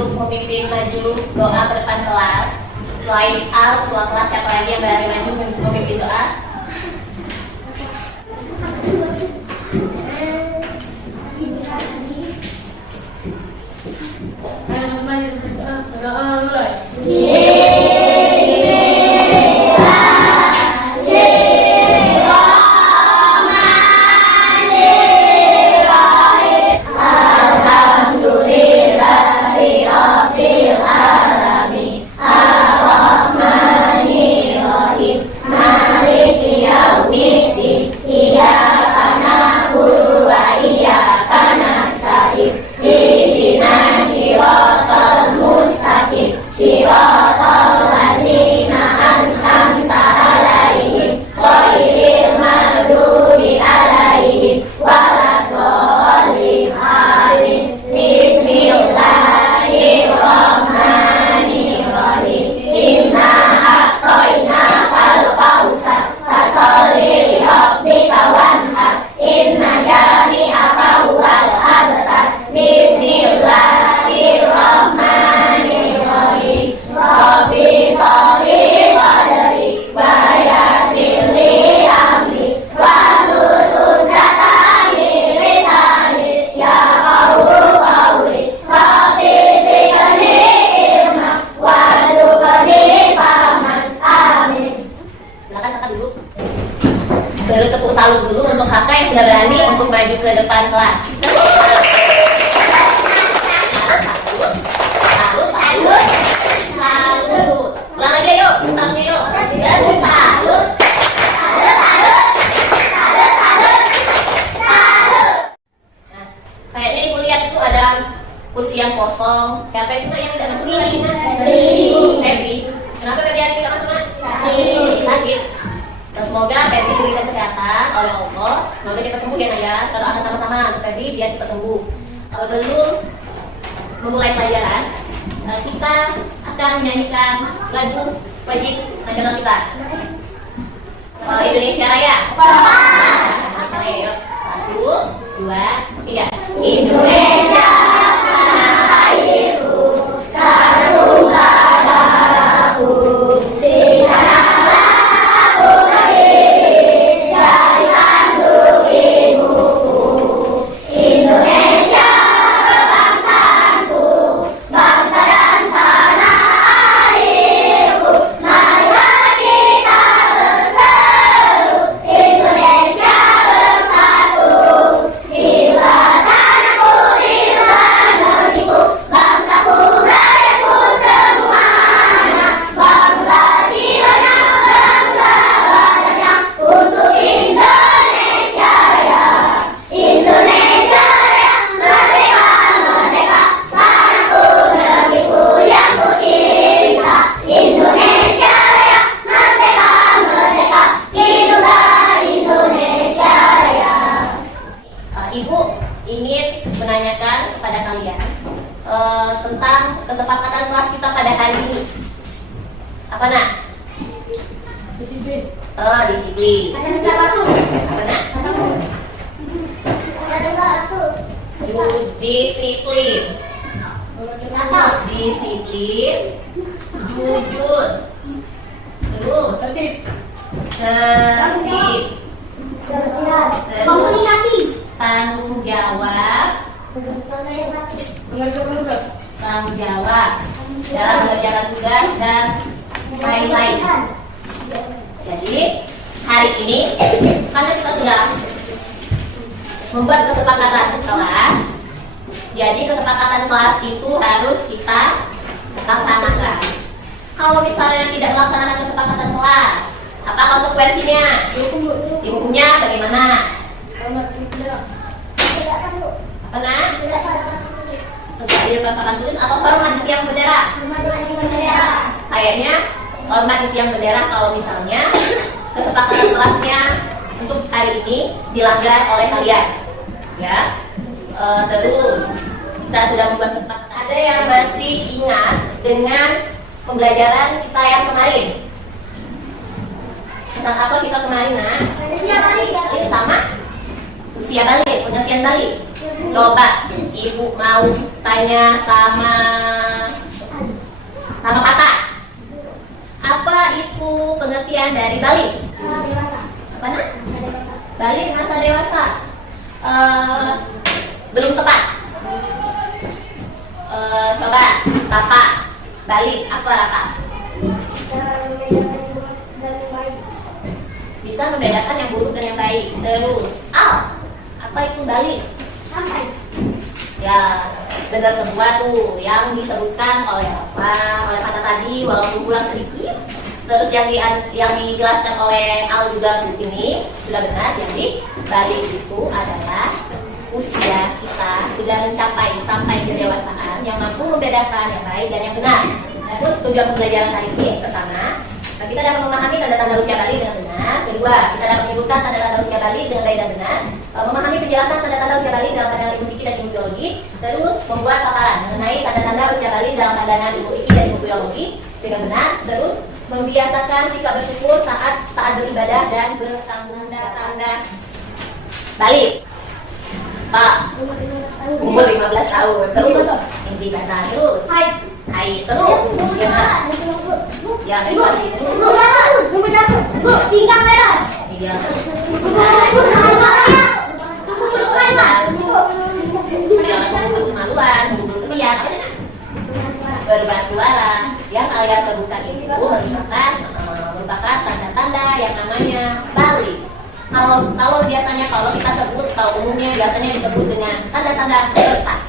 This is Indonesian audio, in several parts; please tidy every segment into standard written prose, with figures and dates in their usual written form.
untuk memimpin maju doa ke depan kelas. Selain Al, ketua kelas, siapa lagi yang berani maju memimpin doa? Baru tepuk salut dulu untuk kakak yang sudah berani untuk maju ke depan kelas. Salut. Ulang lagi yuk, salutnya yuk. Dan salut. Nah, kayaknya ibu lihat itu ada kursi yang kosong. Siapa itu yang tidak masuk lagi? Febri. Kenapa Febri tidak masuk? Sakit. Dan semoga Febri diberikan kesehatan oleh Allah. Semoga cepat sembuh ya Naya. Kalau akan sama-sama untuk Febri biar cepat sembuh. Belum memulai pelajaran, kita akan menyanyikan lagu wajib nasional kita. Indonesia Raya. Indonesia Raya yuk. 1, 2, 3. Indonesia tanah airku, karunglah darahku. Di sana menanyakan kepada kalian tentang kesepakatan kelas kita pada hari ini. Apa nak? Disiplin. Disiplin. Apa nak? Disiplin. Disiplin. Jujur. Terus. Tertib. Komunikasi. Tanggung jawab. Tanggung jawab dalam mengerjakan tugas dan lain-lain. Jadi hari ini karena kita sudah membuat kesepakatan kelas, jadi kesepakatan kelas itu harus kita laksanakan. Kalau misalnya tidak melaksanakan kesepakatan kelas, apa konsekuensinya? Dihukumnya bagaimana? Apa nak? Tidak diletakkan tulis atau hormat di tiang bendera? Kayaknya hormat di tiang bendera kalau misalnya kesepakatan kelasnya untuk hari ini dilanggar oleh kalian, ya. Terus kita sudah membuat kesepakatan. Ada yang masih ingat dengan pembelajaran kita yang kemarin? Tentang apa kita kemarin, nak? Ini sama? Usia balik, pengertian balik. Coba ibu mau tanya sama sama patah. Apa itu pengertian dari balik? Dewasa. Apa nak? Masa dewasa. Balik masa dewasa. Belum tepat. Coba Papa balik apa Raka? Bisa membedakan yang buruk dan yang baik. Terus Al, apa itu balik? Sampai. Ya, benar semua tuh yang disebutkan oleh Pata tadi, walaupun kurang sedikit. Terus yang dijelaskan oleh Al juga ini sudah benar. Jadi balik itu adalah usia kita sudah mencapai sampai kedewasaan yang mampu membedakan yang baik dan yang benar. Nah, itu tujuan pembelajaran hari ini. Pertama, kita dapat memahami tanda-tanda usia balik dengan benar. Kedua, kita dapat menyebutkan tanda-tanda usia balik dengan baik dan benar. Memahami penjelasan tanda-tanda usia balik dalam pandangan ilmu fikih dan ilmu biologi. Terus membuat paparan mengenai tanda-tanda usia balik dalam pandangan ilmu fikih dan ilmu biologi dengan benar. Terus membiasakan sikap bersyukur saat beribadah dan bertanda-tanda balik. Pak, umur 15 tahun. Terus mimpi basah terus. Hai terus. Ya, menstruasi terus. Pinggang merah. Iya. Maluan, teriak, berubah suara. Yang kalian sebutkan itu merupakan tanda-tanda yang namanya balik. Kalau biasanya kalau kita sebut, kalau umumnya biasanya disebut dengan tanda-tanda pubertas.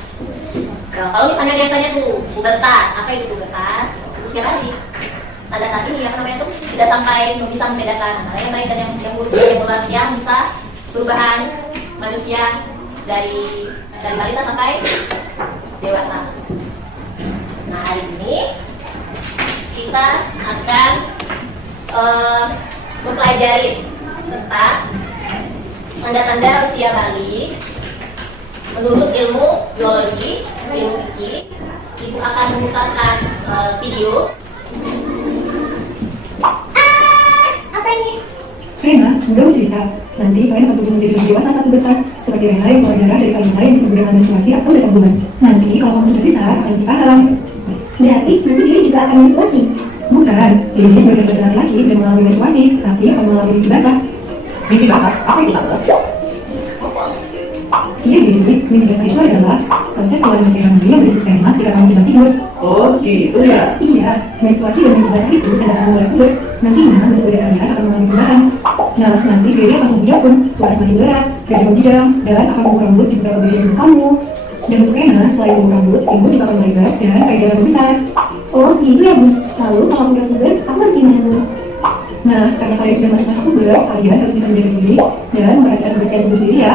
Kalau misalnya biasanya tuh pubertas, apa itu pubertas? Usia balik. Tanda-tanda ini yang namanya tuh tidak sampai bisa membedakan antara yang baik dan yang buruk, yang bisa perubahan manusia dari balita sampai dewasa. Nah, hari ini kita akan mempelajari tentang tanda-tanda usia balik menurut ilmu biologi, ilmu fikih. Ibu akan memutarkan video. Apa ini? Rena, udah cerita. Nanti kalian akan tumbuh menjadi lebih dewasa saat pubertas. Seperti Rena yang keluar darah dari kalian yang disebut dengan menstruasi atau datang bulan. Nanti kalau kamu sudah besar akan dipaham. Berarti nanti diri juga akan menstruasi. Bukan, dirinya sebagai bocah laki dan mengalami menstruasi, tapi akan mengalami mimpi basah. Mimpi basah? Apa itu tante? Iya, mimpi basah itu adalah proses keluaran cairan mani yang berisi sperma ketika kamu sedang tidur. Oh gitu ya? Iya, menstruasi dan mimpi basah itu tidak akan mulai puber. Nantinya bentuk badan kalian akan mengalami perubahan. Nah, nanti diri akan tumbuh jauh, suara semakin berat, gaya membidang, dan akan tumbuh rambut di beberapa bagian tubuh kamu. Dan untuk Rena, selain tumbuh rambut, ibu juga akan mulai berat dan kayak rambut besar. Oh gitu ya Bu. Lalu kalau udah puber, aku harus gimana Bu? Nah, karena kalian sudah masuk masa puber, kalian harus bisa menjaga diri dan memperhatikan kebersihan tubuh sendiri ya.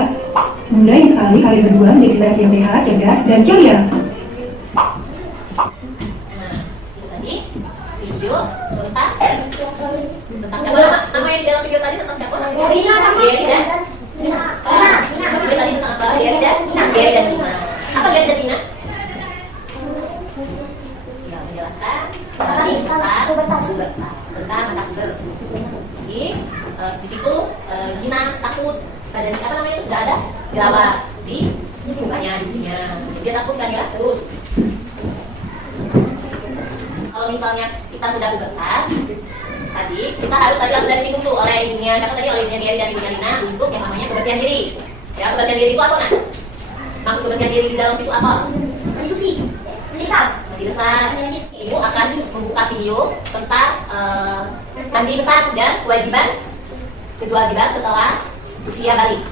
Mudah yang sekali kalian berdua menjadi generasi yang sehat, cerdas, dan ceria. Nah, itu tadi video tentang siapa nama yang di dalam video tadi tentang siapa? Rina sama Gary dan Rina. Video tadi tentang apa? Gary dan Rina. Apa Gary dan Rina? Yang menjelaskan tentang pubertas, tentang masa puber. Jadi di situ Gina takut pada apa namanya sudah ada jerawat di mukanya, giginya. Dia takut kan ya? Terus kalau misalnya kita sudah pubertas, tadi kita harus dari situ tuh oleh ibunya, siapa tadi oleh ibunya Gary dan ibunya Rina untuk yang namanya kebersihan diri. Ya, kebersihan diri itu apa kan? Maksud kebersihan diri di dalam situ apa? Mandi suci. Mandi besar. Mandi besar. Ibu akan membuka video tentang mandi besar dan kewajiban setelah usia balik.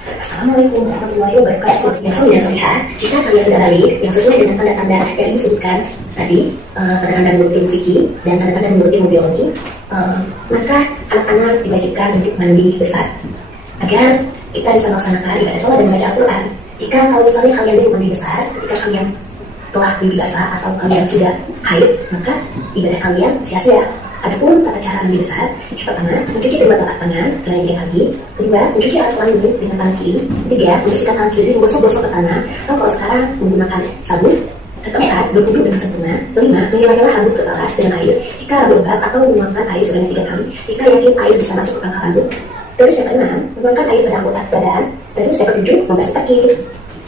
Assalamualaikum warahmatullahi wabarakatuh. Yang saya lihat, jika kalian sudah balik, yang sesuai dengan tanda-tanda yang ibu sebutkan tadi, tanda-tanda menurut ilmu fikih dan tanda-tanda menurut ilmu biologi, maka anak-anak diwajibkan untuk mandi besar agar kita bisa melaksanakan ibadah sholat dan membaca Al-Quran. Jika kalau misalnya kalian belum mandi besar, ketika kalian telah mimpi basah atau kalian sudah haid, maka ibadah kalian sia-sia. Adapun tata cara mandi besar, yang pertama, mencuci kedua telapak tangan selain 3 kali. Kedua, mencuci alat kelamin dengan tangan kiri. Ketiga, membersihkan tangan kiri menggosok-gosok ke tanah, atau kalau sekarang menggunakan sabun. Keempat, berwudu dengan sempurna. Kelima, menyalah-nyalah rambut kepala dengan air jika rambut lebat atau menuangkan air sebanyak 3 kali jika yakin air bisa masuk ke pangkal rambut. Terus yang keenam, menuangkan air pada anggota badan. Terus yang ketujuh, membasuh kaki.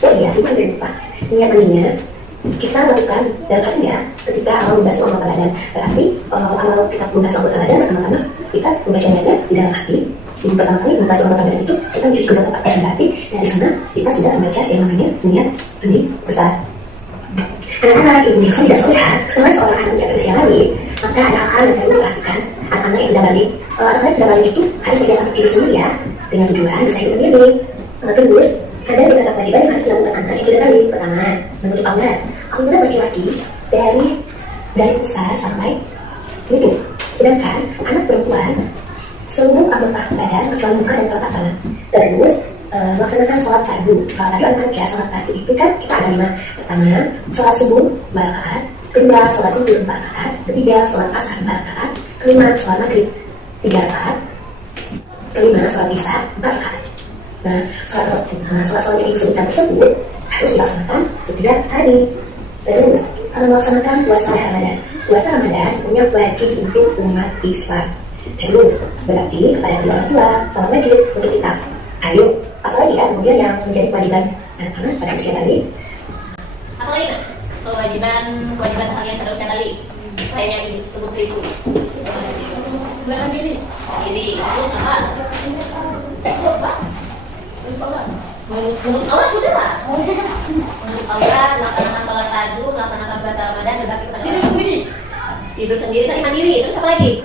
Oh iya, itu hampir lupa. Niat mandinya kita lakukan dalam artinya ketika awal membahas amal teladan. Berarti awal kita membahas amal teladan, pertama-tama kita membacanya di dalam hati. Yang pertama kali membahas amal teladan itu kita mencuci kedua tempat dalam hati. Dan di sana kita sudah membaca yang namanya niat benih besar. Anak-anak ibu yang tidak solehah, setelah seorang anak mencapai usia balik, maka ada hal yang perlu perhatikan. Anak-anak yang sudah balik, anak-anak yang sudah balik itu harus membiasakan diri sendiri ya, dengan tujuan bisa hidup mandiri. Terus ada beberapa kewajiban yang harus dilakukan anak yang sudah balik. Pertama, menutup aurat. Aurat laki-laki dari pusar sampai lutut. Sedangkan anak perempuan seluruh anggota badan kecuali muka dan telapak tangan. Terus melaksanakan sholat fardu. Sholat fardu anak ya, sholat fardu itu kan kita ada 5. Pertama, sholat subuh 4 rakaat. Kedua, sholat zuhur 4 rakaat. Ketiga, sholat asar 4 rakaat. Kelima, sholat maghrib 3 rakaat. Kelima, sholat isya 4 rakaat. Nah, sholat yang disebutkan tersebut harus dilaksanakan setiap hari. Terus, melaksanakan puasa Ramadan. Puasa Ramadan punya wajib untuk umat Islam. Terus, berarti kepada kedua orang tua, sholat wajib untuk kita. Ayo, apalagi ya kemudian yang menjadi kewajiban anak-anak pada usia balik. Apalagi nak? Kewajiban kalian pada usia balik. Selain yang ibu sebut itu. Beran diri. Diri itu apa? Menurut Allah sudah lah. Menurut Allah melaksanakan sholat fardu, melaksanakan puasa Ramadan, berbakti kepada Allah. Tidur sendiri tadi mandiri. Terus apa lagi?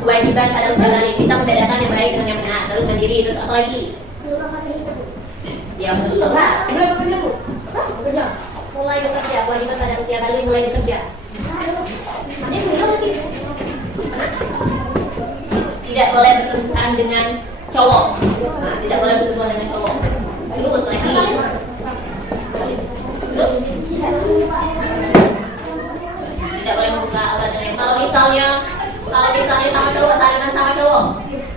Kewajiban pada usia balik bisa membedakan yang baik dengan yang benar. Terus mandiri. Terus apa lagi? Ya betul lah. Mulai bekerja. Kewajiban pada usia balik mulai bekerja. Tidak boleh bersentuhan dengan cowok. Nah, tidak boleh bersentuhan dengan cowok. Terus lagi. Terus tidak boleh membuka aurat dengan. Kalau misalnya sama cowok, salinan sama cowok.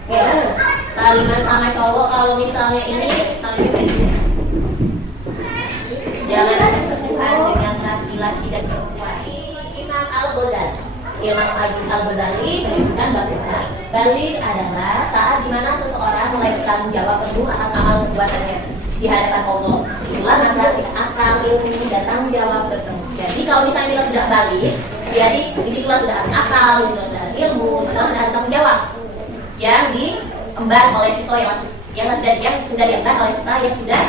Ya, salinan sama cowok. Kalau misalnya ini salinan jangan bersentuhan dengan laki-laki dan perempuan. Imam Al-Ghazali menyebutkan bahwa balik adalah saat dimana seseorang mulai bertanggung jawab penuh atas amal perbuatannya di hadapan Allah. Itulah masalah akal, ilmu, dan tanggung jawab bertemu. Jadi kalau misalnya kita sudah balik, jadi disitulah sudah ada akal, disitulah sudah ada ilmu, disitulah sudah ada tanggung jawab yang diemban oleh kita yang sudah diemban oleh kita yang sudah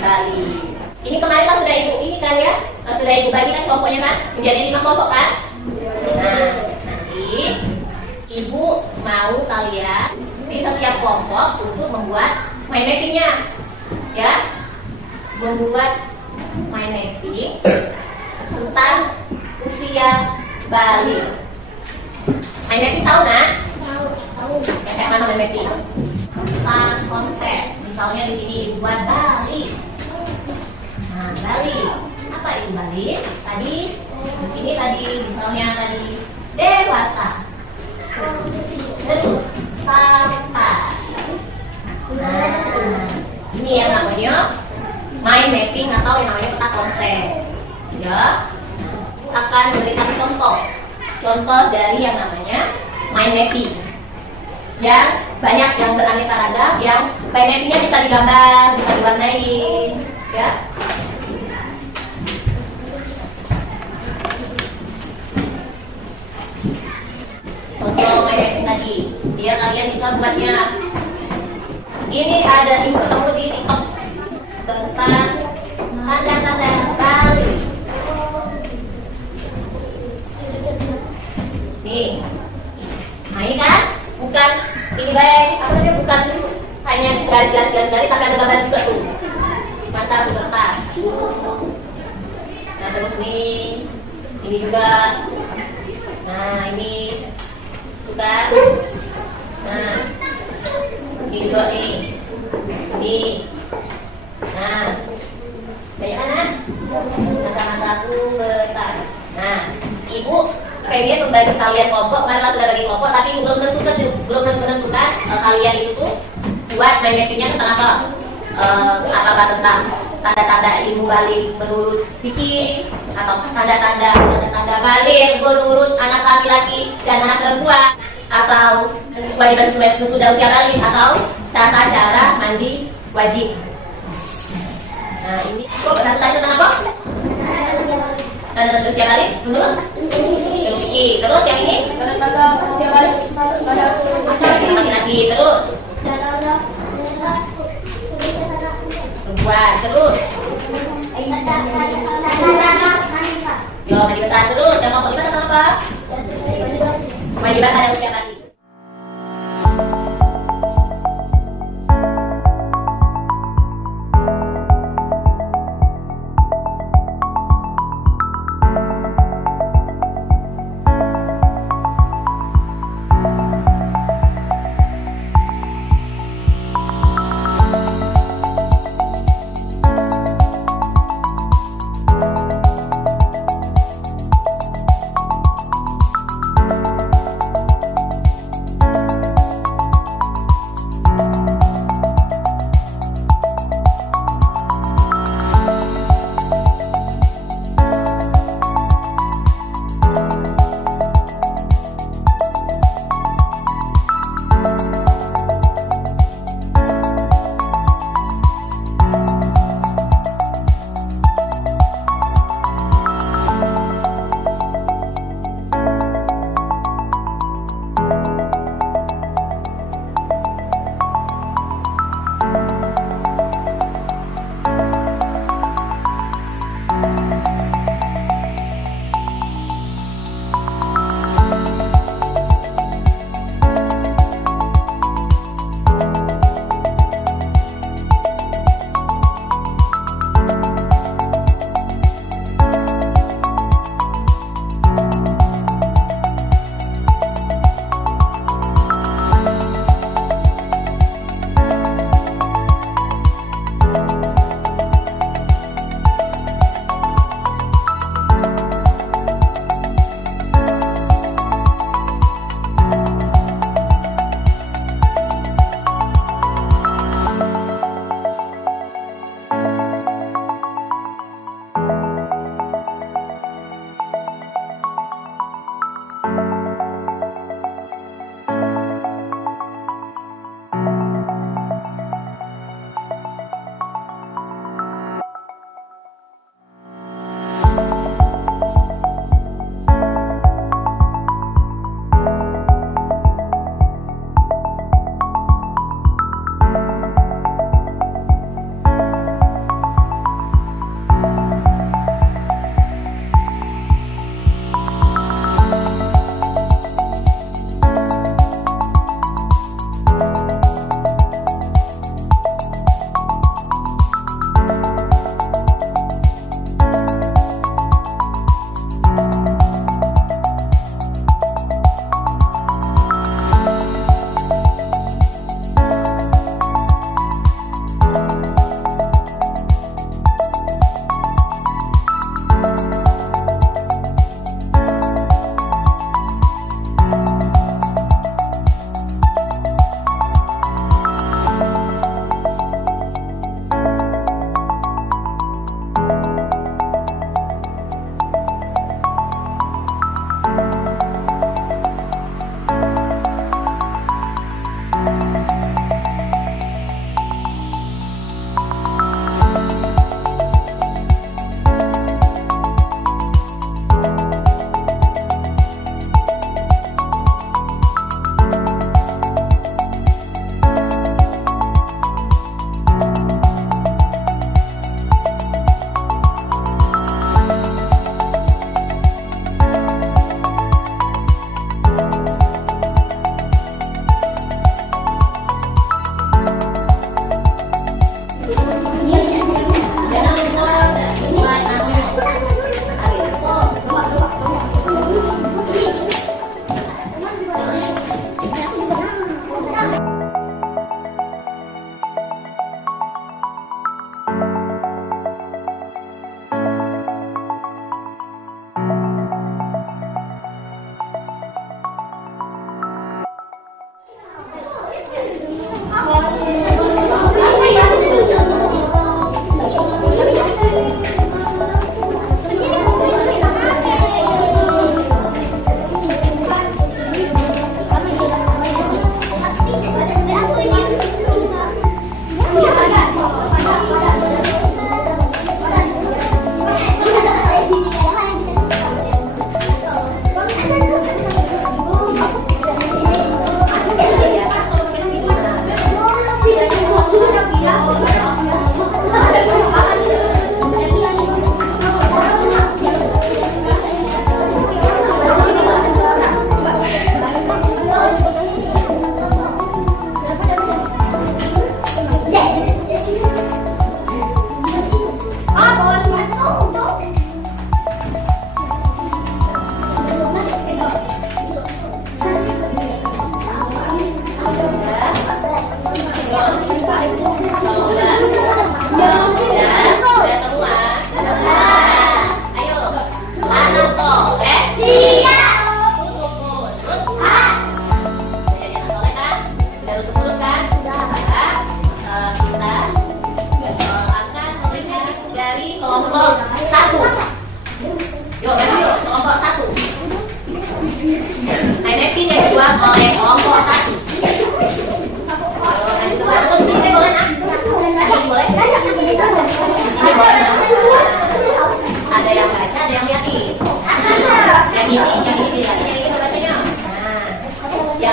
balik. Ini kemarin kan sudah ibu ini kan ya, sudah ibu bagi kan kelompoknya kan menjadi 5 kelompok kan. Nah nanti ibu mau kalian di setiap kelompok untuk membuat mind mappingnya, ya, membuat mind mapping tentang usia balik. Mind mapping tahu nak? Tahu. Ya, kayak mana mind mapping? Tentang konsep. Misalnya di sini buat balik. Nah, balik. Apa itu balik? Tadi di sini tadi misalnya tadi dewasa. Terus sampai. Nah, ini yang namanya mind mapping atau yang namanya peta konsep. Ya. Akan memberikan contoh dari yang namanya mind mapping. Yang banyak yang beraneka ragam, yang mind mappingnya bisa digambar, bisa diwarnain, ya. Contoh mind mapping tadi, biar kalian bisa buatnya. Ini ada ibu ketemu di TikTok tentang tanda-tanda balik. Nih, nah ini kan bukan ini baik, apa namanya, bukan hanya garis-garis tapi ada gambar juga tuh. Masa di kertas. Nah terus ini juga. Nah ini bukan. Nah ini juga nih. Ini. Nah banyak kan? Masa-masa aku kertas. Nah ibu pengen membagi kalian kelompok, karena sudah bagi kelompok, tapi belum menentukan kalian itu buat mind mappingnya tentang apa? Apa tentang tanda-tanda ilmu balik menurut Vicky, atau tanda-tanda balik menurut anak laki-laki dan anak perempuan, atau kewajiban sesudah usia balik, atau tata cara mandi wajib. Nah ini kok satu tadi tentang apa? Tanda usia balik menurut ilmu fikih. Terus yang ini tanda usia balik laki-laki. Terus perempuan. Terus yo mandi besar. Terus yang mau terlibat tentang apa? Wajibat ada usia balik.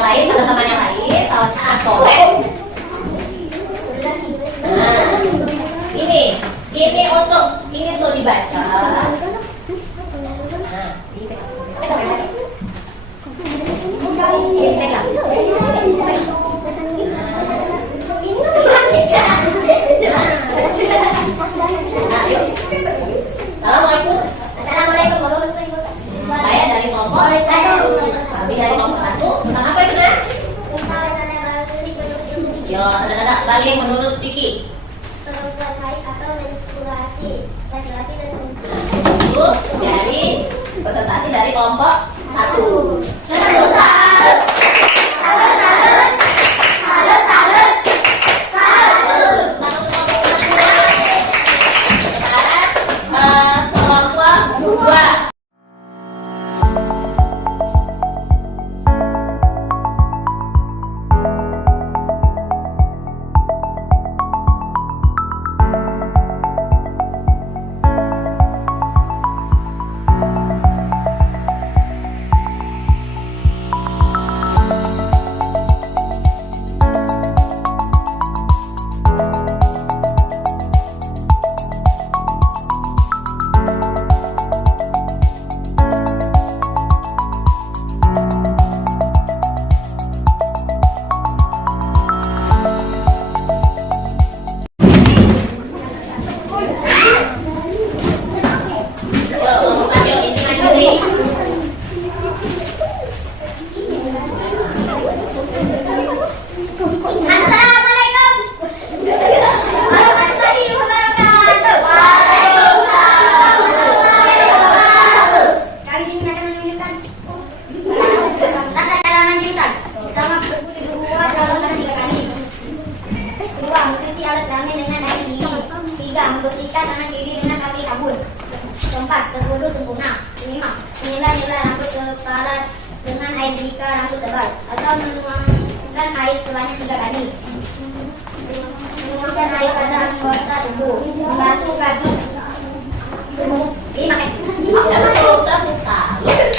lain, teman-teman yang lain, kaosnya asolek. Nah, ini untuk ini tuh dibaca. Nah, Assalamualaikum. Assalamualaikum warahmatullahi wabarakatuh. Saya dari kelompok kami dari kelompok 1. Tentang apa itu, Nak? Yo, tanda-tanda balik menurut Vicky. Terkait atau menstruasi laki-laki dan perempuan. Itu dari presentasi dari kelompok 1. Membersihkan tangan kiri dengan kaki sabun. Keempat, berwudu sempurna. 5. Menyela-nyela rambut kepala dengan air jika rambut tebal, atau menuangkan air sebanyak 3 kali. Menuangkan air pada anggota tubuh. Membasuh kaki. 5. Sekarang kelompok terakhir.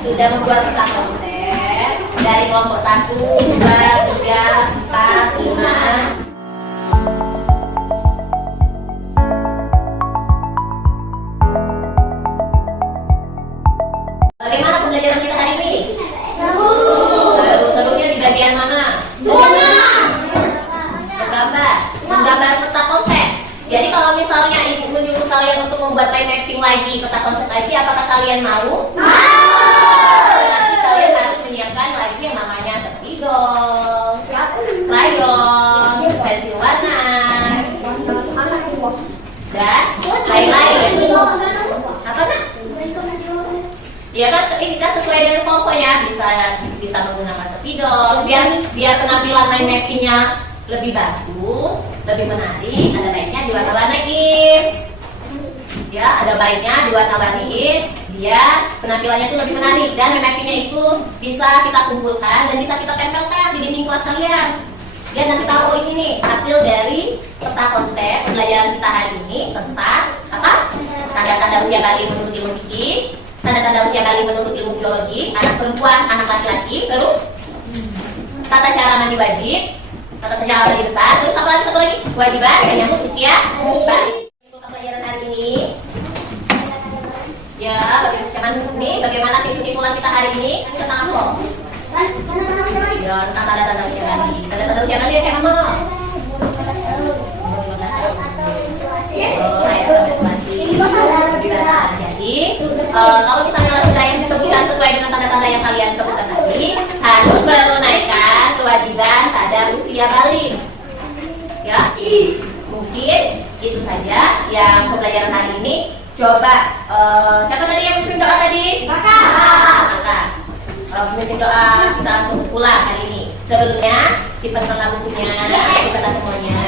Sudah membuat peta konsep dari kelompok 1, 2, 3, 4, 5. Bagaimana pembelajaran kita hari ini? Serunya di bagian mana? Menggambar peta konsep. Jadi kalau misalnya ibu menyuruh kalian untuk membuat mind mapping lagi, peta konsep lagi, apakah kalian mau? Nanti kalian harus menyiapkan lagi yang namanya spidol, krayon, pensil warna, dan lain-lain. Apa nak? Ya kan, ini kan sesuai dengan kelompoknya, bisa menggunakan spidol, biar penampilan mind mappingnya lebih bagus, lebih menarik. Ada baiknya diwarna-warnain. Ya, ada baiknya diwarna-warnain biar penampilannya itu lebih menarik dan mind mappingnya itu bisa kita kumpulkan dan bisa kita tempelkan di dinding kelas kalian. Biar nanti tahu ini nih hasil dari peta konsep pembelajaran kita hari ini tentang apa? Tanda-tanda usia bayi menurut ilmu fikih, tanda-tanda usia bayi menurut ilmu biologi, anak perempuan, anak laki-laki, terus tata cara mandi wajib, tata cara mandi besar, terus apa lagi satu lagi? Kewajiban menyangkut usia bayi. Pembelajaran hari ini ya, bagaimana kesimpulan kita hari ini tentang apa? Ya, tentang tanda-tanda usia bayi. Tanda-tanda usia kalian kayak mama? Jadi, kalau misalnya sudah yang disebutkan sesuai dengan tanda-tanda yang kalian sebutkan tadi, harus menunaikan kewajiban pada usia balik. Ya, mungkin itu saja yang pembelajaran hari ini. Coba, siapa tadi yang memimpin doa tadi? Kakak. Memimpin doa kita langsung pulang hari ini. Sebelumnya, dipesan bukunya, dipesan semuanya.